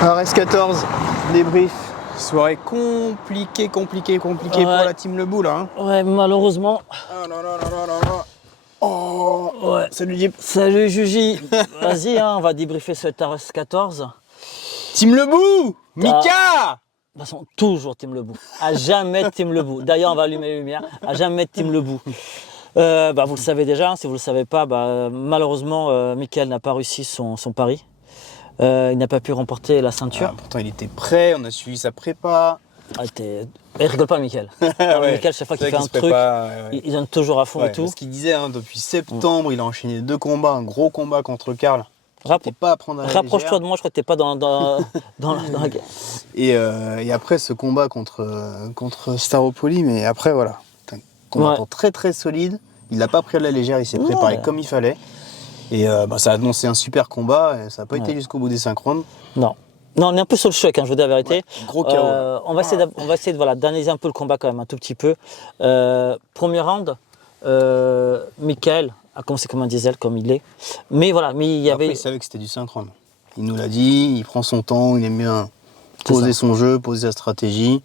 Alors S14, débrief. Soirée compliquée pour la team Le Bout là. Hein. Ouais, malheureusement. Ah non. Oh, Ouais. Salut Jeep. Salut Juji. Vas-y, hein, on va débriefer ce TRS 14. Team Le Bout. Mika. De toute façon, toujours Team Le Bout. À jamais Team Le Bout. D'ailleurs, on va allumer les lumières. À jamais Team Le Bout. Vous le savez déjà. Si vous ne le savez pas, malheureusement, Mickaël n'a pas réussi son pari. Il n'a pas pu remporter la ceinture. Pourtant, il était prêt. On a suivi sa prépa. Il rigole pas, Mickaël. Ouais. Mickaël, chaque fois qu'il fait un truc, il donne toujours à fond et tout. Parce qu'il disait, hein, depuis septembre, il a enchaîné 2 combats. Un gros combat contre Karl. Pas à prendre à la Rapproche-toi de moi, je crois que t'es pas dans la guerre. Et après ce combat contre Staropoli, mais après voilà, un combattant très très solide. Il l'a pas pris à la légère, il s'est préparé comme il fallait. Et ça a annoncé un super combat, et ça n'a pas été jusqu'au bout des 5 rounds. Non, on est un peu sur le choc, hein, je vous dis la vérité. Gros chaos. On va essayer d'analyser un peu le combat quand même, un tout petit peu. Premier round, Mickaël a commencé comme un diesel, comme il est. Mais voilà, Après, il savait que c'était du 5 rounds. Il nous l'a dit, il prend son temps, il aime bien poser son jeu, poser sa stratégie.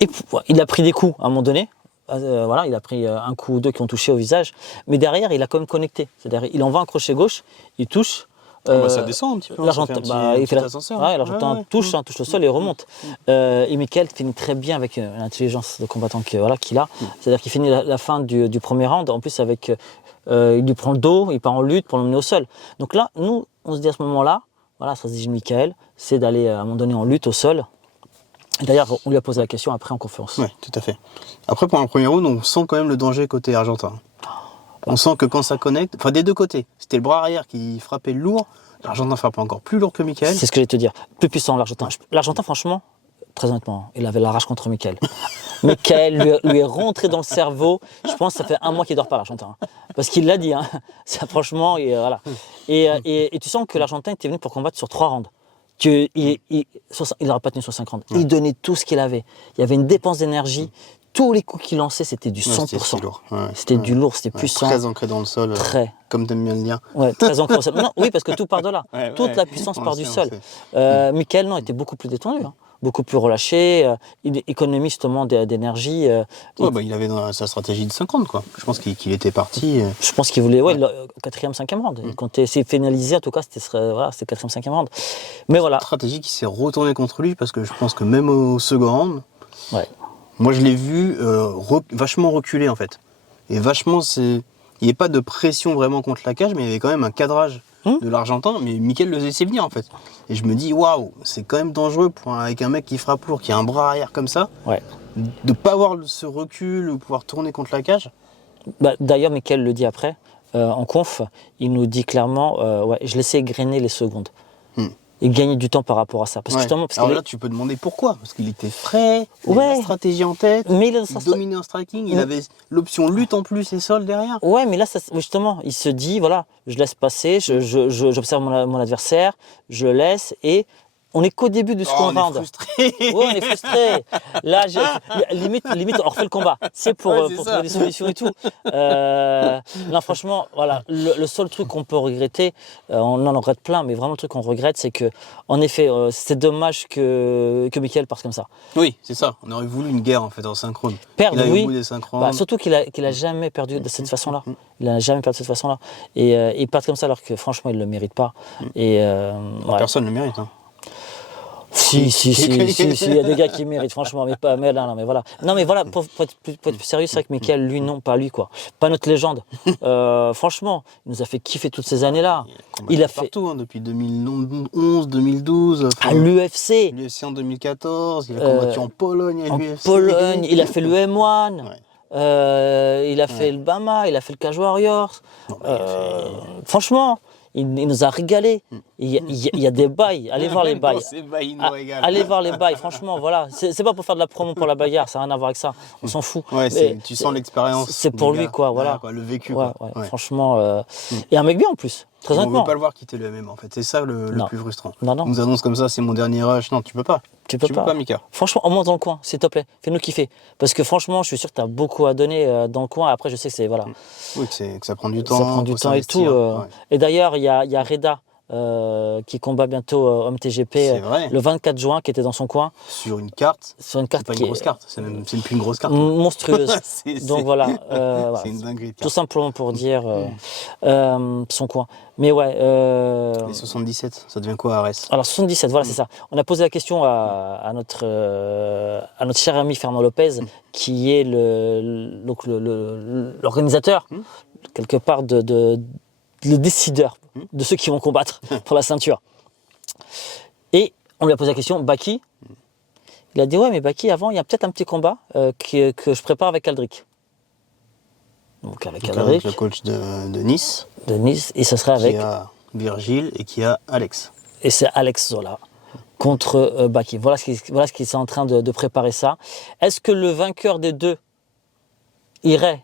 Et il a pris des coups à un moment donné. Il a pris un coup ou deux qui ont touché au visage. Mais derrière, il a quand même connecté. C'est-à-dire, il envoie un crochet gauche, il touche. Ça descend un petit peu. L'Argentin touche le sol et remonte. Et Mickaël finit très bien avec l'intelligence de combattant qu'il a. C'est-à-dire qu'il finit la fin du premier round, en plus avec... il lui prend le dos, il part en lutte pour l'emmener au sol. Donc là, nous, on se dit à ce moment-là, la stratégie de Mickaël, c'est d'aller à un moment donné en lutte au sol. D'ailleurs, on lui a posé la question après en conférence. Oui, tout à fait. Après, pour un premier round, on sent quand même le danger côté argentin. On sent que quand ça connecte, des deux côtés, c'était le bras arrière qui frappait lourd. L'Argentin frappait encore plus lourd que Mickaël. C'est ce que j'allais te dire. Plus puissant l'Argentin. L'Argentin, franchement, très honnêtement, il avait la rage contre Mickaël. Mickaël lui est rentré dans le cerveau. Je pense que ça fait 1 mois qu'il ne dort pas, l'Argentin. Parce qu'il l'a dit. Hein. Ça, franchement, voilà. Et tu sens que l'Argentin était venu pour combattre sur 3 rounds. Il n'aurait pas tenu sur 5 rounds. Il donnait tout ce qu'il avait. Il y avait une dépense d'énergie. Tous les coups qu'il lançait, c'était du 100%. C'était lourd. C'était du lourd, c'était puissant. Très ancré dans le sol, comme tu aimes bien le dire. Ouais, très ancré dans le sol. Non, oui, parce que tout part de là. Toute la puissance part du sol. Mickaël, non, était beaucoup plus détendu. Hein. Beaucoup plus relâché, il économise justement d'énergie. Il avait dans sa stratégie de 50, quoi. Je pense qu'il était parti. Je pense qu'il voulait, 4e, 5e round. Il comptait essayer de finaliser, en tout cas, c'était 4e, 5e round. Mais voilà. Stratégie qui s'est retournée contre lui, parce que je pense que même au second round, moi je l'ai vu vachement reculer, en fait. Et vachement, il n'y avait pas de pression vraiment contre la cage, mais il y avait quand même un cadrage de l'Argentin, mais Mickaël le laissait venir en fait. Et je me dis, waouh, c'est quand même dangereux avec un mec qui frappe lourd, qui a un bras arrière comme ça, de ne pas avoir ce recul ou pouvoir tourner contre la cage. D'ailleurs, Mickaël le dit après, en conf, il nous dit clairement, je laissais égrener les secondes. Et gagner du temps par rapport à ça. Alors là, tu peux demander pourquoi. Parce qu'il était frais, il avait la stratégie en tête, il dominait en striking, il avait l'option lutte en plus et sol derrière. Ouais, mais là, justement, il se dit, je laisse passer, j'observe mon adversaire, je le laisse et... On n'est qu'au début du second round. On est frustré. Oui, on est frustré. Là, limite, on refait le combat. C'est pour trouver des solutions et tout. Non, franchement, voilà, le seul truc qu'on peut regretter, on en regrette plein, mais vraiment le truc qu'on regrette, c'est que, en effet, c'est dommage que Mickaël parte comme ça. Oui, c'est ça. On aurait voulu une guerre en fait en synchrone. Perdre, oui. Au bout des 5 rounds. Surtout qu'il a jamais perdu de cette façon-là. Il n'a jamais perdu de cette façon-là. Et il part comme ça alors que franchement, il ne le mérite pas. Et, personne ne le mérite. Hein. Si, il y a des gars qui méritent, franchement, mais voilà. Non, mais voilà, pour être plus sérieux, c'est vrai que Mickaël, lui, non, pas lui, quoi. Pas notre légende. Franchement, il nous a fait kiffer toutes ces années-là. Il a fait partout, depuis 2011, 2012. À l'UFC. L'UFC en 2014, il a combattu en Pologne à l'UFC. En Pologne, il a fait le M1. Il a fait le Bama, il a fait le Cage Warriors. Franchement... Il nous a régalé. Il y a des bails. Allez voir les bails. Allez voir les bails. Franchement, voilà. C'est pas pour faire de la promo pour la bagarre. Ça n'a rien à voir avec ça. On s'en fout. Tu sens l'expérience. C'est pour lui, quoi. Voilà. Le vécu. Franchement. Et un mec bien en plus. Très honnêtement. On ne veut pas le voir quitter le MMA en fait. C'est ça le plus frustrant. Non. On nous annonce comme ça, c'est mon dernier rush. Non, tu peux pas. Tu peux pas, Mika. Franchement, on monte dans le coin, s'il te plaît. Fais-nous kiffer. Parce que franchement, je suis sûr que tu as beaucoup à donner dans le coin. Après, je sais que c'est. Voilà. Oui, que ça prend du temps. Ça prend du temps et tout. Et d'ailleurs, il y a Reda qui combat bientôt au MTGP le 24 juin, qui était dans son coin. Sur une carte. Sur une carte c'est pas une grosse carte, c'est même plus une grosse carte. Monstrueuse. Donc voilà. C'est une dinguerie. Tout simplement pour dire son coin. Mais ouais. Les 77, ça devient quoi, Arès? Alors 77, voilà, c'est ça. On a posé la question à notre cher ami Fernand Lopez, qui est l'organisateur, quelque part, le décideur de ceux qui vont combattre pour la ceinture. Et on lui a posé la question, Baki. Il a dit, ouais, mais Baki, avant, il y a peut-être un petit combat que je prépare avec Aldric. Donc avec Aldric. Le coach de Nice. De Nice, et ce serait avec... Qui a Virgile et qui a Alex. Et c'est Alex Zola contre Baki. Voilà ce qui est en train de préparer ça. Est-ce que le vainqueur des deux irait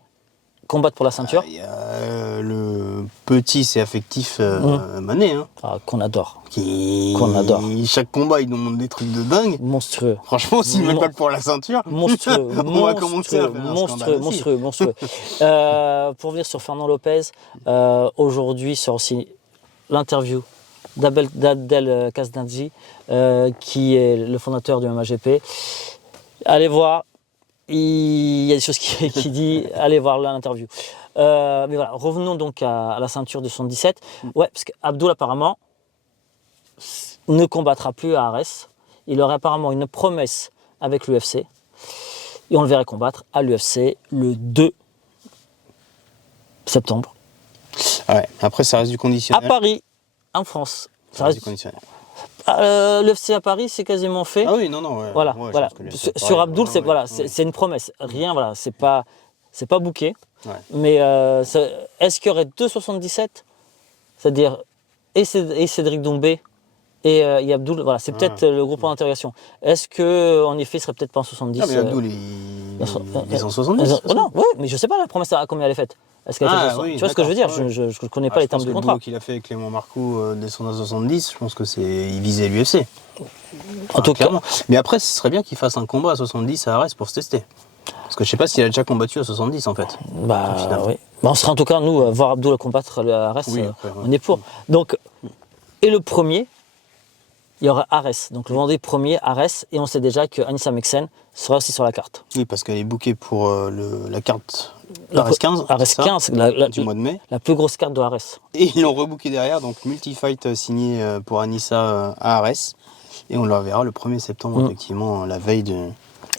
combattre pour la ceinture? Il y a le petit, c'est affectif Mané. Qu'on adore. Qu'on adore. Chaque combat, il nous montre des trucs de dingue. Monstrueux. Franchement, s'il ne met pas pour la ceinture, monstrueux. On va commencer à faire monstrueux. Pour venir sur Fernand Lopez, aujourd'hui sort aussi l'interview d'Abdel Kasnadji, qui est le fondateur du MAGP. Allez voir. Il y a des choses qui dit, allez voir l'interview. Mais voilà, revenons donc à la ceinture de 77. Ouais, parce qu'Abdoul apparemment ne combattra plus à Arès. Il aurait apparemment une promesse avec l'UFC. Et on le verrait combattre à l'UFC le 2 septembre. Ouais, après ça reste du conditionnel. À Paris, en France. Ça reste du conditionnel. L'UFC à Paris, c'est quasiment fait. Ah oui, non. Ouais. Voilà. Sur Abdoul, c'est une promesse. Rien, voilà, c'est pas booké. Ouais. Mais est-ce qu'il y aurait 2,77 ? C'est-à-dire et Cédric Doumbé et Abdoul, voilà, c'est peut-être le gros point d'interrogation. Est-ce que en effet, il serait peut-être pas en 70 ? Ah mais Abdoul, il est en 70. Non, ouais, mais je sais pas la promesse à combien elle est faite. Est-ce qu'elle est oui, tu vois ce que je veux dire ? Je ne connais pas les termes du contrat. Le qu'il a fait avec Clément Marcoux descend à 70, je pense que il visait l'UFC. En tout cas. Mais après, ce serait bien qu'il fasse un combat à 70 à Arès pour se tester. Parce que je sais pas s'il a déjà combattu à 70 en fait. Bah oui. Bah, on sera en tout cas, nous, voir Abdoul combattre à Arès, on est pour. Donc, et le premier, il y aura Arès. Donc le vendredi 1er, Arès. Et on sait déjà que Anissa Meksen sera aussi sur la carte. Oui, parce qu'elle est bookée pour la carte Arès 15. Arès 15, du mois de mai. La plus grosse carte de Arès. Et ils l'ont rebooké derrière, donc multi-fight signé pour Anissa à Arès. Et on la verra le 1er septembre, effectivement, la veille de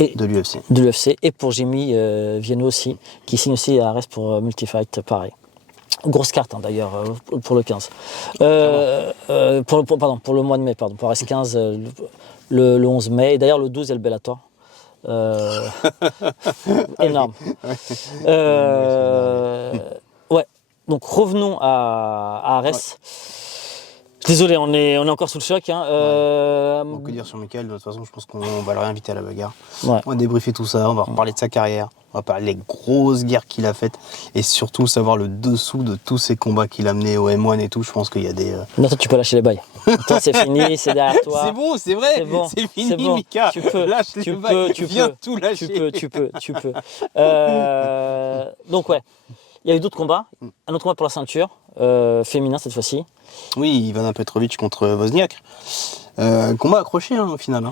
l'UFC. De l'UFC. Et pour Jimmy Vienno aussi, qui signe aussi à Arès pour multi-fight, pareil. Grosse carte d'ailleurs pour le 15. Pour le mois de mai, pour Arès 15, le 11 mai. Et d'ailleurs le 12, il y a le Bellator. Énorme. Ouais. Donc revenons à Arès. Désolé, on est encore sous le choc. Bon, que dire sur Michael, de toute façon, je pense qu'on va le réinviter à la bagarre. Ouais. On va débriefer tout ça, on va reparler de sa carrière, on va parler des grosses guerres qu'il a faites et surtout savoir le dessous de tous ces combats qu'il a menés au M1 et tout. Je pense qu'il y a des. Non, toi, tu peux lâcher les bails. Attends, c'est fini, c'est derrière toi. C'est bon, c'est vrai, c'est fini, bon. Mika. Tu peux, lâche les bails, tu viens tout lâcher. Tu peux. Donc, ouais, il y a eu d'autres combats. Un autre combat pour la ceinture, féminin cette fois-ci. Oui, Ivana Petrovic contre Wozniak. Combat accroché au final.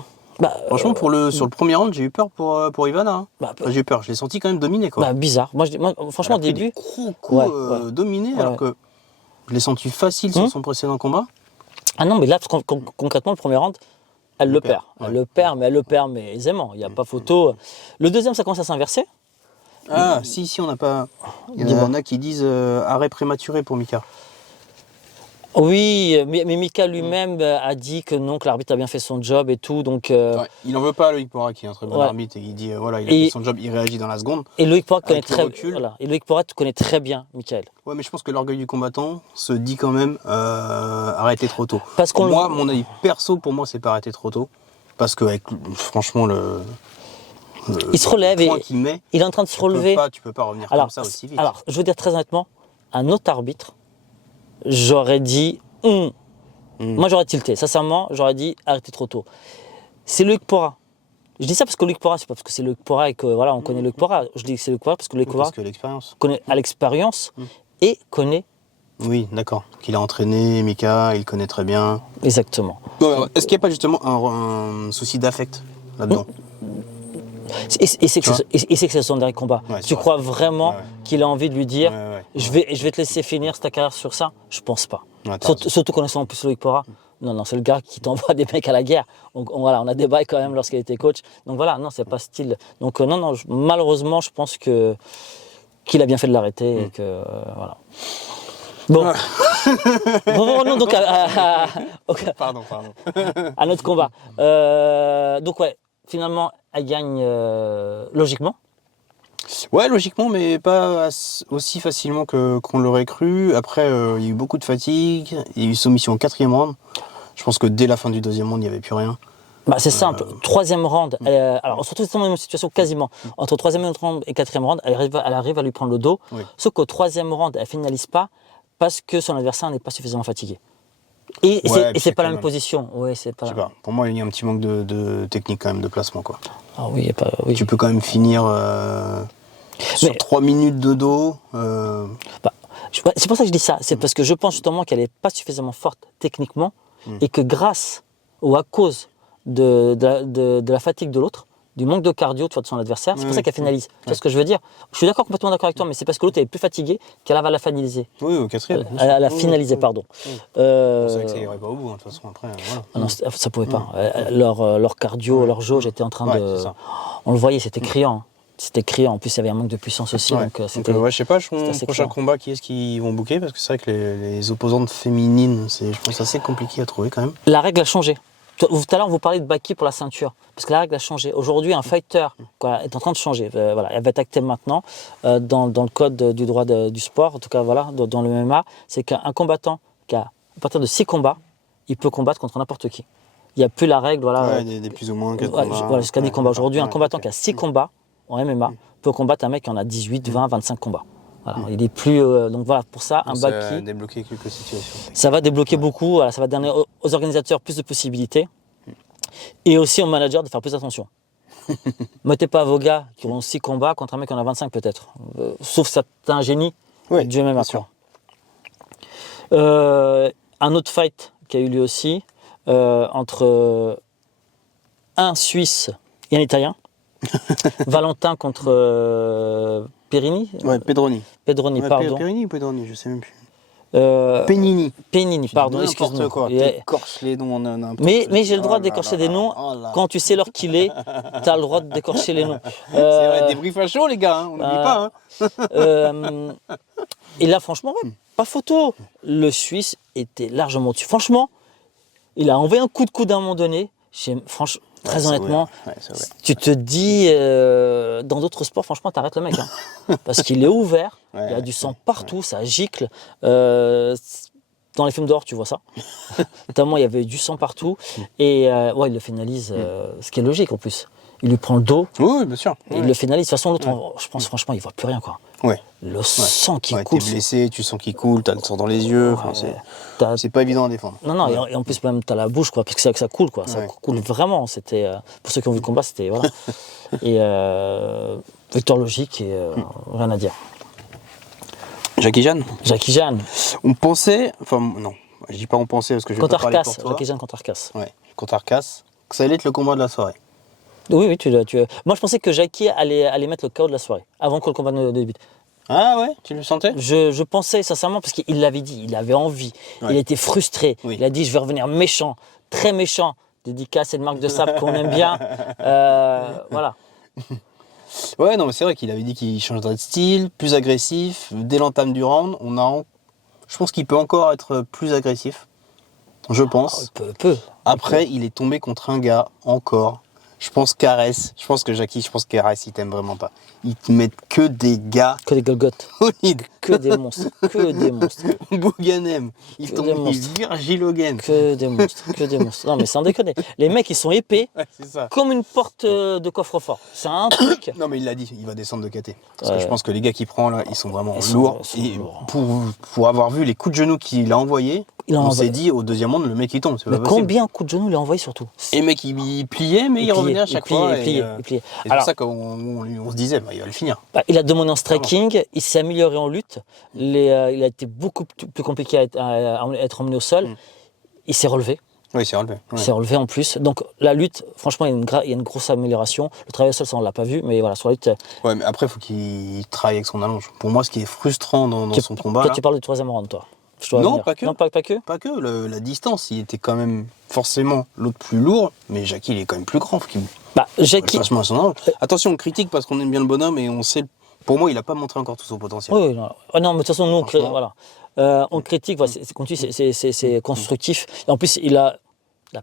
Franchement, sur le premier round, j'ai eu peur pour Ivana. J'ai eu peur, je l'ai senti quand même dominé. Bizarre. Moi, franchement, au début. Des gros coups dominés, alors que je l'ai senti facile sur son précédent combat. Ah non, mais là, concrètement, le premier round, elle le perd. Elle le perd, mais aisément. Il n'y a pas photo. Le deuxième, ça commence à s'inverser. Ah, si, on n'a pas. Il y en a qui disent arrêt prématuré pour Mika. Oui, mais Mika lui-même a dit que non, que l'arbitre a bien fait son job et tout, donc... il n'en veut pas, Loïc Pora, qui est un très bon arbitre, et il dit, il a fait son job, il réagit dans la seconde. Et Loïc Pora connaît très bien Michael. Ouais, mais je pense que l'orgueil du combattant se dit quand même, arrêter trop tôt. Parce mon avis perso, pour moi, c'est pas arrêter trop tôt, parce que, franchement, il se relève et il est en train de se relever. Tu peux pas revenir comme ça aussi vite. Alors, je veux dire très honnêtement, un autre arbitre, j'aurais dit Moi j'aurais tilté, sincèrement, j'aurais dit arrêtez trop tôt. C'est Loïc Pora. Je dis ça parce que Loïc Pora, c'est pas parce que c'est Loïc Pora et que voilà, on connaît Loïc Pora. Je dis que c'est Loïc Pora parce que Loïc Pora l'expérience. Connaît à l'expérience et connaît Oui, d'accord. Qu'il a entraîné, Mika, il connaît très bien. Exactement. Est-ce qu'il n'y a pas justement un souci d'affect là-dedans? Et c'est que c'est son dernier combat. Ouais, Tu crois vraiment qu'il a envie de lui dire je vais te laisser finir ta carrière sur ça? Je pense pas. Ouais, Surtout connaissant en plus Loïc Pora. Non, c'est le gars qui t'envoie des mecs à la guerre. Donc voilà, on a des bails quand même lorsqu'il était coach. Donc voilà, non, c'est pas style. Donc non, malheureusement, je pense qu'il a bien fait de l'arrêter et que voilà. Bon. Revenons donc Pardon. à notre combat. Donc ouais, finalement, elle gagne logiquement. Ouais, logiquement, mais pas aussi facilement qu'on l'aurait cru. Après, il y a eu beaucoup de fatigue. Il y a eu soumission au 4e round. Je pense que dès la fin du 2e round, il n'y avait plus rien. Bah, c'est simple. 3e round, alors on se retrouve dans la même situation quasiment. Entre 3e round et 4e round, elle arrive à lui prendre le dos. Oui. Sauf qu'au 3e round, elle finalise pas parce que son adversaire n'est pas suffisamment fatigué. Et c'est pas la même position. Ouais, c'est pas. Je sais pas. Pour moi, il y a un petit manque de technique quand même, de placement, quoi. Ah oui, oui. Tu peux quand même finir sur 3 minutes de dos. C'est pour ça que je dis ça. C'est parce que je pense justement qu'elle n'est pas suffisamment forte techniquement et que grâce ou à cause de la fatigue de l'autre, du manque de cardio de son adversaire, c'est pour ça qu'elle finalise. Tu vois ce que je veux dire? Je suis complètement d'accord avec toi, mais c'est parce que l'autre est plus fatigué qu'elle va la finaliser. Oui, au 4e. Elle a finalisé, pardon. C'est vrai que ça irait pas au bout, de toute façon, après. Voilà. Non, ça pouvait pas. Leur cardio, leur jauge était en train de. On le voyait, c'était criant. C'était criant. En plus, il y avait un manque de puissance aussi. Donc, je sais pas, son prochain combat, qui est-ce qu'ils vont booker? Parce que c'est vrai que les opposantes féminines, je pense, assez compliqué à trouver quand même. La règle a changé. Tout à l'heure, on vous parlait de Baki pour la ceinture. Parce que la règle a changé. Aujourd'hui, un fighter est en train de changer. Elle va être actée maintenant dans le code du droit du sport. En tout cas, voilà, dans le MMA. C'est qu'un combattant qui a, à partir de 6 combats, il peut combattre contre n'importe qui. Il n'y a plus la règle. Voilà, des plus ou moins 4 combats. Voilà, jusqu'à 10 combats. Aujourd'hui, un combattant qui a 6 combats en MMA peut combattre un mec qui en a 18, 20, 25 combats. Voilà, il est plus. Donc voilà, pour ça, un Baki. Ça va débloquer quelques situations. Ça va débloquer beaucoup. Voilà, ça va donner aux organisateurs plus de possibilités. Et aussi aux managers de faire plus attention. Mettez pas vos gars qui ont 6 combats contre un mec qui en a 25 peut-être. Sauf certains génies du MMA. Un autre fight qui a eu lieu aussi entre un Suisse et un Italien. Valentin contre Perini. Ouais, Pedroni. Pedroni, pardon. Perini ou Pedroni, je sais même plus. Penini, pardon, excuse-moi. T'écorches les noms en un. Mais j'ai le droit d'écorcher des noms. Quand tu sais l'heure qu'il est, t'as le droit d'écorcher les noms. C'est vrai, débrief à chaud, les gars, hein, on n'oublie pas. Et là, franchement, pas photo. Le Suisse était largement au-dessus. Franchement, il a envoyé un coup de coude à un moment donné. Franchement, très honnêtement, tu te dis, dans d'autres sports, franchement, t'arrêtes le mec. Hein. Parce qu'il est ouvert, il y a du sang partout, ça gicle. Dans les films d'horreur, tu vois ça. Notamment, il y avait du sang partout. Et il le finalise, ce qui est logique en plus. Il lui prend le dos. Oui, bien sûr. Il le finalise. De toute façon, l'autre, je pense franchement, il voit plus rien. Quoi. Ouais. Le sang qui coule. T'es blessé, tu sens qu'il coule, t'as le sang dans les yeux. C'est pas évident à défendre. Non, et en plus, même, t'as la bouche, quoi, parce que ça coule, quoi. Ça coule vraiment. C'était, pour ceux qui ont vu le combat, c'était. Voilà. Et victoire logique et rien à dire. Jackie Jeanne. On pensait. Enfin, non. Je dis pas on pensait parce que je vais pas parler pour toi. Jackie Jeanne contre Arcas. Ouais, contre Arcas. Que ça allait être le combat de la soirée. Oui, moi, je pensais que Jackie allait mettre le KO de la soirée, avant que le combat ne débute. Ah ouais, tu le sentais? Je pensais sincèrement, parce qu'il l'avait dit, il avait envie, il était frustré, il a dit je vais revenir méchant, très méchant, dédicace et une marque de sable qu'on aime bien, voilà. Ouais, non, mais c'est vrai qu'il avait dit qu'il changerait de style, plus agressif, dès l'entame du round, je pense qu'il peut encore être plus agressif, je pense. Peu. Après, il est tombé contre un gars, encore. Je pense Caresse, je pense que Caresse, il t'aime vraiment pas. Ils te mettent que des gars. Que des Golgoth. Que des monstres. Bouganem. Ils t'ont mis Virgil Hogan. Que des monstres. Non, mais sans déconner. Les mecs, ils sont épais. C'est ça. Comme une porte de coffre-fort. C'est un truc. Non, mais il l'a dit, il va descendre de KT. Parce que je pense que les gars qu'il prend là, ils sont vraiment lourds. Et pour avoir vu les coups de genoux qu'il a envoyés, on s'est dit au deuxième round, le mec il tombe. Mais combien de coups de genoux il a envoyé surtout? Et le mec il pliait, mais il revenait à chaque fois. Il pliait. C'est pour ça qu'on se disait, il va le finir. Il a demandé en striking, il s'est amélioré en lutte. lutte, il a été beaucoup plus compliqué à être emmené au sol. Il s'est relevé. Oui, il s'est relevé. Il s'est relevé en plus. Donc la lutte, franchement, il y a une grosse amélioration. Le travail au sol, ça on l'a pas vu, mais voilà, sur la lutte. Ouais, mais après, il faut qu'il travaille avec son allonge. Pour moi, ce qui est frustrant dans son combat. Toi, là, tu parles du troisième round, toi. Non, pas que. Non, pas que. Pas que. La distance, il était quand même forcément l'autre plus lourd, mais Jackie, il est quand même plus grand. Jackie. Vachement à son allonge. Attention, on critique parce qu'on aime bien le bonhomme et on sait. Pour moi, il n'a pas montré encore tout son potentiel. Oui, non. Oh, non, mais de toute façon, nous, voilà. On critique, voilà, c'est constructif. Et en plus, il a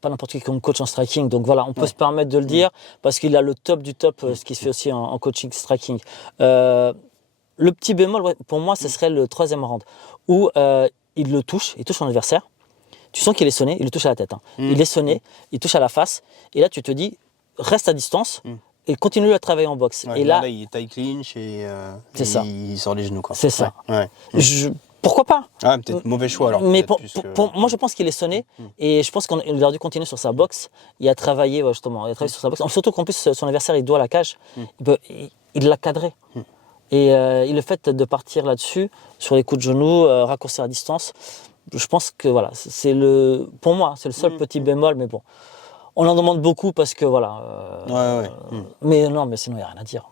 pas n'importe qui comme coach en striking, donc voilà, on peut se permettre de le dire parce qu'il a le top du top, ce qui se fait aussi en coaching striking. Le petit bémol, pour moi, ce serait le troisième round où il touche son adversaire. Tu sens qu'il est sonné, il le touche à la tête. Il est sonné, il touche à la face, et là tu te dis, reste à distance et continue à travailler en boxe. Ouais, et là, il taille clinch et il sort les genoux. C'est ça. Ouais. Pourquoi pas? Ah, peut-être mauvais choix alors. Mais moi, je pense qu'il est sonné et je pense qu'il aurait dû continuer sur sa boxe et à travailler justement, sur sa boxe. Surtout qu'en plus, son adversaire, il doit la cage, il l'a cadré. Et le fait de partir là-dessus, sur les coups de genoux, raccourcir la distance, je pense que voilà, pour moi, c'est le seul petit bémol, mais bon. On en demande beaucoup parce que voilà. Mais non, mais sinon, il n'y a rien à dire.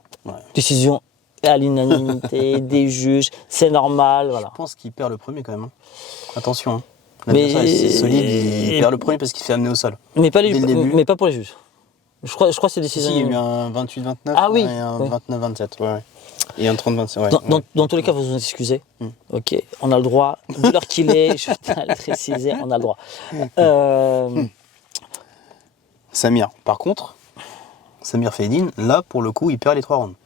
Décision à l'unanimité des juges, c'est normal. Voilà. Je pense qu'il perd le premier quand même. Attention. C'est solide, il perd le premier parce qu'il se fait amener au sol. Mais pas pour les juges. Je crois que c'est décision. Si, il y a eu un 28-29 et un 29-27. Ouais. Et un 30-27. Dans tous les cas, vous vous excusez. Ok, on a le droit. De l'heure qu'il est, je tiens à le préciser, on a le droit. Samir, par contre, Samir Faedine, là, pour le coup, il perd les 3 rounds.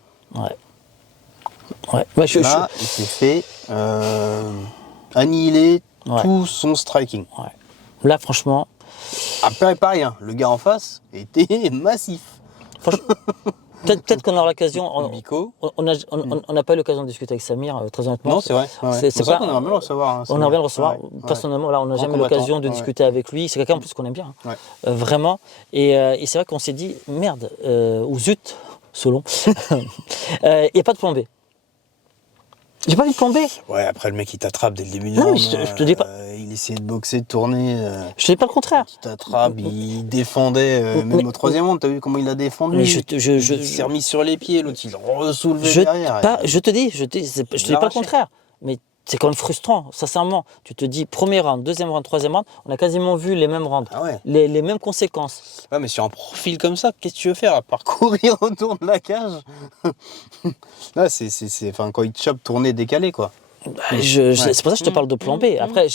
Ouais, il s'est fait annihiler tout son striking. Ouais. Là, franchement... Après, pareil, le gars en face était massif. Peut-être qu'on aura l'occasion... On n'a pas eu l'occasion de discuter avec Samir, très honnêtement. Non, c'est vrai. C'est pas qu'on aimerait bien le recevoir. On aimerait bien le recevoir. Personnellement, là, on n'a jamais eu l'occasion de discuter avec lui. C'est quelqu'un en plus qu'on aime bien. Vraiment. Et c'est vrai qu'on s'est dit, merde, ou zut, selon, il n'y a pas de plan B. J'ai pas vu de plan B. Ouais, après le mec il t'attrape dès le début. Non, mais je te dis pas. Il essayait de boxer, de tourner. Je te dis pas le contraire. Il t'attrape, il défendait, même au troisième round, t'as vu comment il a défendu. Mais il s'est remis sur les pieds, l'autre il re-soulevait derrière. Je te dis pas le contraire. Mais c'est quand même frustrant, sincèrement. Tu te dis, premier round, deuxième round, troisième round, on a quasiment vu les mêmes rounds, les mêmes conséquences. Ouais, mais sur un profil comme ça, qu'est-ce que tu veux faire à part courir autour de la cage? Là, quand il te chope, tourner, décalé, quoi. C'est pour ça que je te parle de plan B. Après,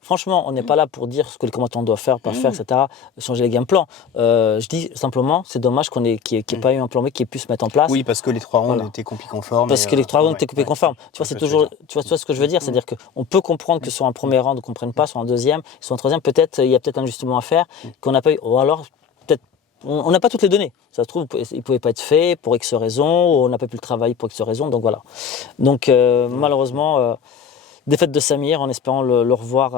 franchement, on n'est pas là pour dire ce que les combattants doivent faire, pas faire, etc. Changer les game plans. Je dis simplement, c'est dommage qu'il n'y ait pas eu un plan B qui ait pu se mettre en place. Oui, parce que les 3 rounds étaient coupés conformes. Parce que les 3 rounds étaient coupés conformes. Tu vois, c'est toujours. Tu vois ce que je veux dire, c'est-à-dire qu'on peut comprendre que sur un premier round, on ne comprenne pas, sur un deuxième, sur un troisième, il y a peut-être un ajustement à faire qu'on n'a pas eu. Ou alors, peut-être. On n'a pas toutes les données. Ça se trouve, il ne pouvait pas être fait pour X raisons, ou on n'a pas pu le travailler pour X raisons, donc voilà. Donc, malheureusement, défaite de Samir, en espérant le revoir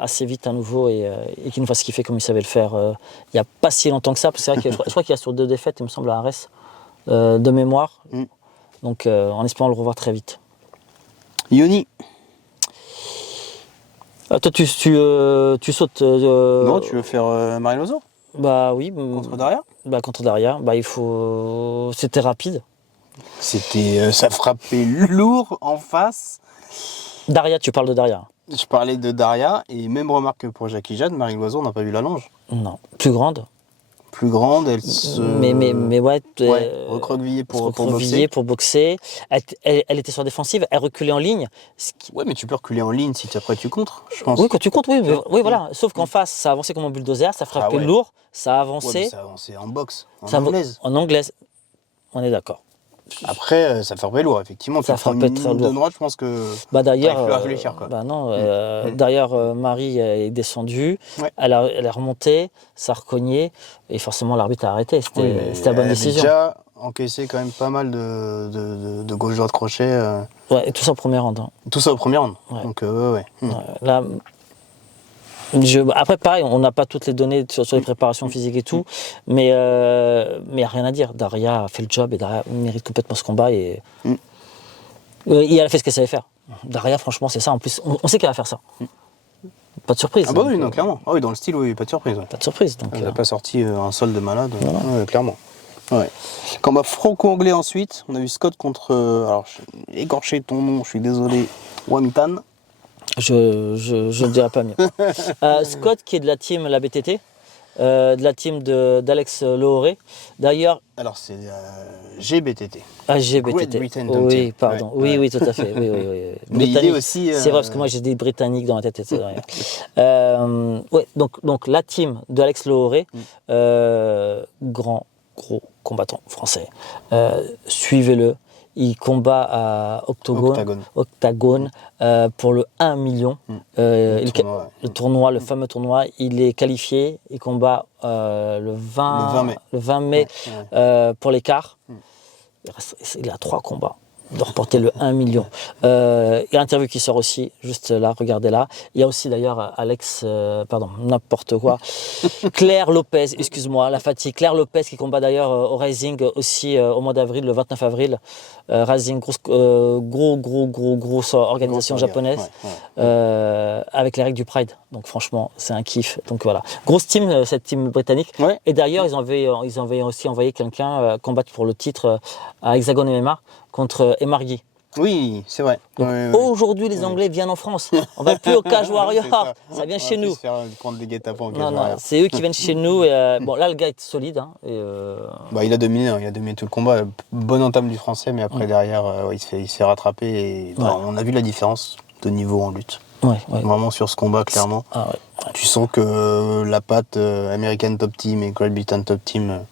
assez vite à nouveau et qu'il nous fasse kiffer comme il savait le faire il n'y a pas si longtemps que ça. Parce que c'est vrai je crois qu'il y a sur 2 défaites, il me semble, à Arès, de mémoire. Donc, en espérant le revoir très vite. Yoni. Toi, tu sautes. Non, tu veux faire Marie Loiseau? Bah oui. Contre Daria? Contre Daria, il faut. C'était rapide. Ça frappait lourd en face. Daria, tu parles de Daria? Je parlais de Daria, et même remarque que pour Jackie Jade, Marie Loiseau, on n'a pas vu la longe. Non. Plus grande, elle se. Mais ouais. Recroquevillée pour boxer. Elle était sur la défensive, elle reculait en ligne. Ouais, mais tu peux reculer en ligne si après tu contres, je pense. Oui, quand tu comptes, oui, voilà. Sauf qu'en face, ça avançait comme un bulldozer, ça frappait lourd, ça avançait. Ouais, ça avançait en boxe, anglaise. En anglaise, on est d'accord. Après, ça frappait lourd, effectivement. Ça frappait très lourd. De droite, je pense que. D'ailleurs, réfléchir, quoi. D'ailleurs, Marie est descendue, elle est remontée, ça a recogné, et forcément l'arbitre a arrêté. C'était la bonne décision. Elle a déjà encaissé quand même pas mal de gauche-droite crochet. Ouais, et tout ça au premier round. Tout ça au premier round. Ouais. Donc, Là, après, pareil, on n'a pas toutes les données sur les préparations physiques et tout, mais rien à dire. Daria a fait le job et Daria mérite complètement ce combat et elle a fait ce qu'elle savait faire. Daria, franchement, c'est ça. En plus, on sait qu'elle va faire ça. Pas de surprise. Ah bah oui, non, clairement. Ah oui, dans le style, oui, pas de surprise. Ouais. Pas de surprise. Donc, Elle n'a pas sorti un sol de malade. Ouais, clairement. Ouais. Combat franco-anglais ensuite, on a eu Scott contre. Alors, j'ai écorché ton nom, je suis désolé. Wangtan. Je ne dirais pas mieux. Scott, qui est de la team la BTT, de la team d'Alex Lohoré. D'ailleurs. Alors, c'est GBTT. Ah, GBTT. Oui, pardon. Ouais. Oui, tout à fait. Oui. Mais il est aussi. C'est vrai, parce que moi j'ai des Britanniques dans ma tête, etc. Ouais, donc la team d'Alex Lohoré, grand, gros combattant français. Suivez-le. Il combat à Octagone pour le 1 million. Le tournoi, le fameux tournoi. Il est qualifié. Il combat le 20 mai pour l'écart. Il a 3 combats de remporter le 1 million. Il y a l'interview qui sort aussi, juste là, regardez là. Il y a aussi d'ailleurs n'importe quoi. Claire Lopez, excuse-moi, la fatigue. Claire Lopez qui combat d'ailleurs au Rising aussi au mois d'avril, le 29 avril. Rising, grosse organisation japonaise avec les règles du Pride. Donc franchement, c'est un kiff. Donc voilà, grosse team, cette team britannique. Ouais. Et d'ailleurs, ils avaient aussi envoyé quelqu'un combattre pour le titre à Hexagon MMA contre Emargui. Oui, c'est vrai. Aujourd'hui, les Anglais viennent en France. On va plus au Cage Warrior. Ça vient chez nous. Prendre des guet-apens. Non, c'est eux qui viennent chez nous. Et, bon, là, le gars est solide. Hein, il a dominé tout le combat. Bonne entame du Français, mais après derrière, il se fait rattraper. Et, on a vu la différence de niveau en lutte. Vraiment sur ce combat, clairement. Tu sens que la patte American Top Team et Great Britain Top Team.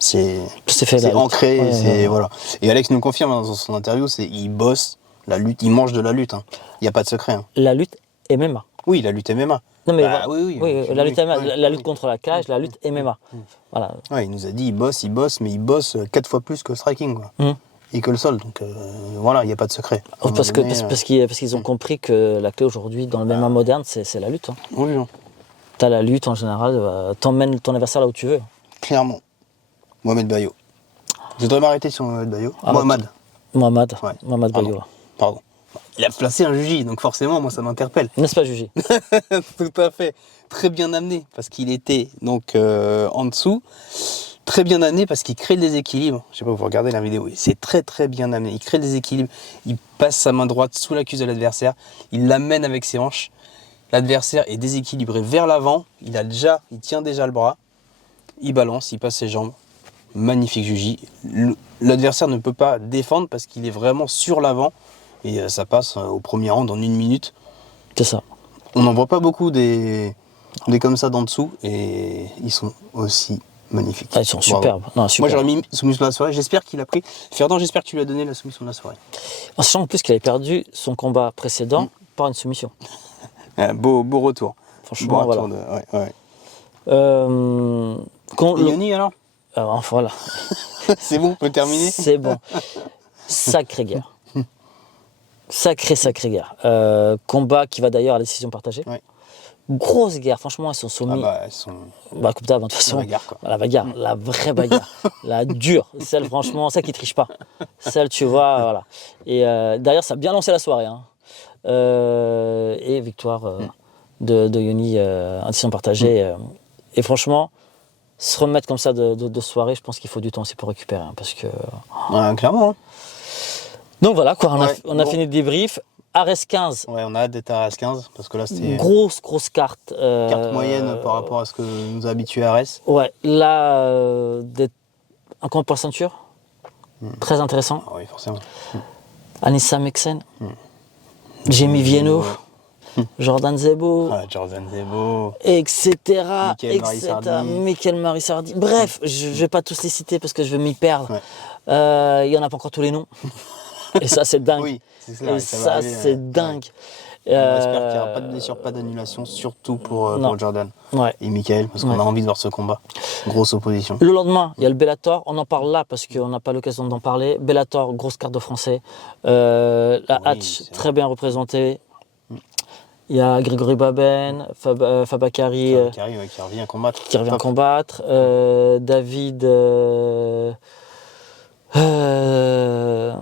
C'est ancré, voilà. Et Alex nous confirme dans son interview, il bosse la lutte, il mange de la lutte. Il n'y a pas de secret. La lutte MMA. Oui, la lutte MMA. Non mais la lutte MMA, la lutte contre la cage, la lutte MMA. Voilà. Ouais, il nous a dit, il bosse, mais il bosse 4 fois plus que le striking, quoi. Et que le sol. Donc voilà, il n'y a pas de secret. Parce qu'ils ont compris que la clé aujourd'hui dans le MMA moderne, c'est la lutte. Oui. T'as la lutte en général, t'emmènes ton adversaire là où tu veux. Clairement. Mohamed Bayo. Je devrais m'arrêter sur Mohamed Bayo. Mohamed Bayo. Pardon. Il a placé un Juji, donc forcément, moi, ça m'interpelle. N'est-ce pas, Juji? Tout à fait. Très bien amené, parce qu'il était donc en dessous. Très bien amené, parce qu'il crée des équilibres. Je sais pas, vous regardez la vidéo. C'est très, très bien amené. Il crée des équilibres. Il passe sa main droite sous la cuisse de l'adversaire. Il l'amène avec ses hanches. L'adversaire est déséquilibré vers l'avant. Il tient déjà le bras. Il balance, il passe ses jambes. Magnifique Juji. L'adversaire ne peut pas défendre parce qu'il est vraiment sur l'avant et ça passe au premier round en 1 minute. C'est ça. On n'en voit pas beaucoup des comme ça d'en dessous et ils sont aussi magnifiques. Ils sont superbes. Non, super. Moi j'aurais mis soumission de la soirée. J'espère qu'il a pris. Ferdinand, j'espère que tu lui as donné la soumission de la soirée. En sachant en plus qu'il avait perdu son combat précédent par une soumission. Beau retour. Franchement, beau retour Yoni alors. Voilà. C'est bon, on peut terminer. C'est bon. Sacrée guerre. Sacrée guerre. Combat qui va d'ailleurs à la décision partagée. Grosse guerre, franchement, ils sont soumis. Elles sont. Comme d'hab, de toute façon. La bagarre, la vraie bagarre. La dure. Celle, franchement, celle qui triche pas. Celle, tu vois, voilà. Et d'ailleurs, ça a bien lancé la soirée. Et victoire de Yoni à décision partagée. Et franchement. Se remettre comme ça de soirée, je pense qu'il faut du temps aussi pour récupérer. Parce que... clairement. Donc voilà, on a fini le débrief. Ares 15. Ouais, on a hâte d'être à Ares 15 parce que là c'était. Grosse carte. Carte moyenne par rapport à ce que nous a habitué Ares. Ouais, là, un combat pour la ceinture. Très intéressant. Oui, forcément. Anissa Meksen. Jamie Vienno. Jordan Zebo, etc. Michael Marisardi. Bref, je ne vais pas tous les citer parce que je vais m'y perdre. Il n'y en a pas encore tous les noms. Et ça, c'est dingue. Oui, c'est clair, et ça, c'est dingue. On espère qu'il n'y aura pas de blessure, pas d'annulation, surtout pour Jordan et Michael, parce qu'on a envie de voir ce combat. Grosse opposition. Le lendemain, il y a le Bellator. On en parle là parce qu'on n'a pas l'occasion d'en parler. Bellator, grosse carte de français. La Hatch, très bien représentée. Il y a Grégory Baben, Fabakari qui revient combattre. David Ne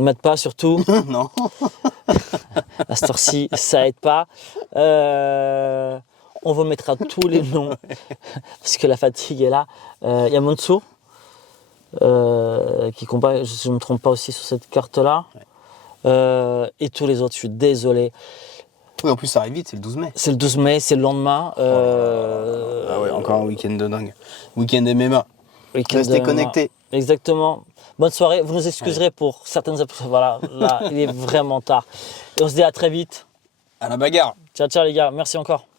m'aide pas surtout. Non. À cette heure-ci, ça aide pas. On vous mettra tous les noms parce que la fatigue est là. Il y a Mansour qui combat, si je ne me trompe pas aussi sur cette carte-là. Et tous les autres, je suis désolé. Oui, en plus, ça arrive vite, c'est le 12 mai. C'est le 12 mai, c'est le lendemain. Ah ouais, encore un week-end de dingue. Week-end MMA. Restez connectés. Exactement. Bonne soirée. Vous nous excuserez pour certaines... Voilà, là, il est vraiment tard. Et on se dit à très vite. À la bagarre. Ciao, ciao les gars. Merci encore.